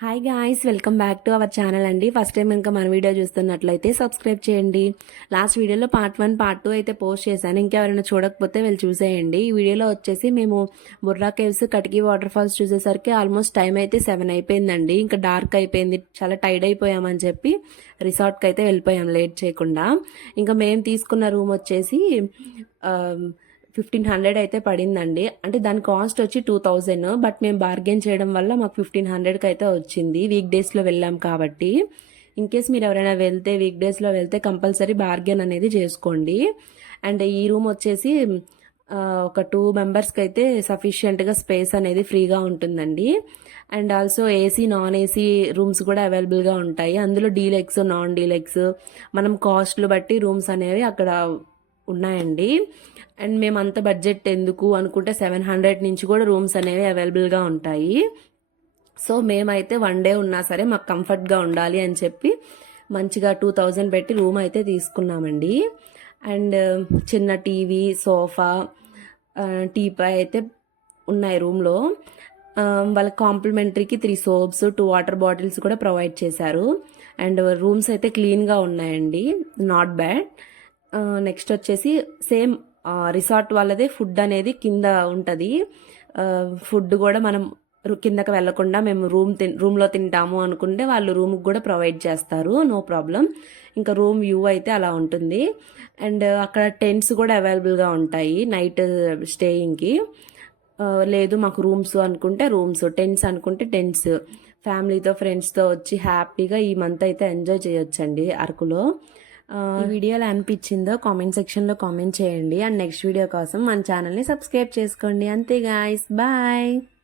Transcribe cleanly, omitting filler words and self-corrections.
Hi guys, welcome back to our channel అండి. First time ఇంకా మన వీడియో చూస్తున్నట్లయితే సబ్స్క్రైబ్ చేయండి. లాస్ట్ వీడియోలో పార్ట్ 1 పార్ట్ 2 అయితే పోస్ట్ చేశాను. ఇంకెవరైనా చూడకపోతే వెళ్ళి చూసేయండి. ఈ వీడియోలో వచ్చేసి మేము Borra caves, Katiki water falls చూసేసరికి ఆల్మోస్ట్ టైం అయితే 7 అయిపోయిందండి. ఇంకా డార్క్ అయిపోయింది, చాలా టైర్డ్ అయిపోయామని చెప్పి రిసార్ట్కి అయితే వెళ్ళిపోయాం లేట్ చేయకుండా. ఇంకా మేము తీసుకున్న రూమ్ వచ్చేసి 1500 అయితే పడిందండి. అంటే దాని కాస్ట్ వచ్చి 2000, బట్ మేము బార్గెన్ చేయడం వల్ల మాకు 1500కి అయితే వచ్చింది. వీక్ డేస్లో వెళ్ళాం కాబట్టి. ఇన్ కేస్ మీరు ఎవరైనా వెళ్తే వీక్ డేస్లో వెళ్తే కంపల్సరీ బార్గెన్ అనేది చేసుకోండి. అండ్ ఈ రూమ్ వచ్చేసి ఒక 2 మెంబర్స్కి అయితే సఫిషియెంట్గా స్పేస్ అనేది ఫ్రీగా ఉంటుందండి. And also AC, non AC rooms కూడా అవైలబుల్గా ఉంటాయి. అందులో డీలెక్స్, నాన్ డీలెక్స్ మనం కాస్ట్లు బట్టి రూమ్స్ అనేవి అక్కడ ఉన్నాయండి. అండ్ మేము అంత బడ్జెట్ ఎందుకు అనుకుంటే 700 నుంచి కూడా రూమ్స్ అనేవి అవైలబుల్గా ఉంటాయి. సో మేమైతే 1 డే ఉన్నా సరే మాకు కంఫర్ట్గా ఉండాలి అని చెప్పి మంచిగా 2000 పెట్టి రూమ్ అయితే తీసుకున్నామండి. అండ్ చిన్న టీవీ, సోఫా, టీపై అయితే ఉన్నాయి రూమ్లో. వాళ్ళకి కాంప్లిమెంటరీకి 3 సోప్స్, 2 వాటర్ బాటిల్స్ కూడా ప్రొవైడ్ చేశారు. అండ్ రూమ్స్ అయితే క్లీన్గా ఉన్నాయండి, నాట్ బ్యాడ్. నెక్స్ట్ వచ్చేసి సేమ్ రిసార్ట్ వాళ్ళదే ఫుడ్ అనేది కింద ఉంటుంది. ఫుడ్ కూడా మనం కిందకి వెళ్లకుండా మేము రూమ్లో తింటాము అనుకుంటే వాళ్ళు రూమ్కి కూడా ప్రొవైడ్ చేస్తారు, నో ప్రాబ్లం. ఇంకా రూమ్ వ్యూ అయితే అలా ఉంటుంది. అండ్ అక్కడ టెంట్స్ కూడా అవైలబుల్గా ఉంటాయి నైట్ స్టేయింగ్కి. లేదు మాకు రూమ్స్ అనుకుంటే రూమ్స్, టెంట్స్ అనుకుంటే టెంట్స్. ఫ్యామిలీతో, ఫ్రెండ్స్తో వచ్చి హ్యాపీగా ఈ మంత్ అయితే ఎంజాయ్ చేయొచ్చండి అరకులో. ఈ వీడియో ఎలా అనిపించిందో కామెంట్ సెక్షన్లో కామెంట్ చేయండి. అండ్ నెక్స్ట్ వీడియో కోసం మన ఛానల్ని సబ్స్క్రైబ్ చేసుకోండి. అంతే గాయ్స్, బాయ్.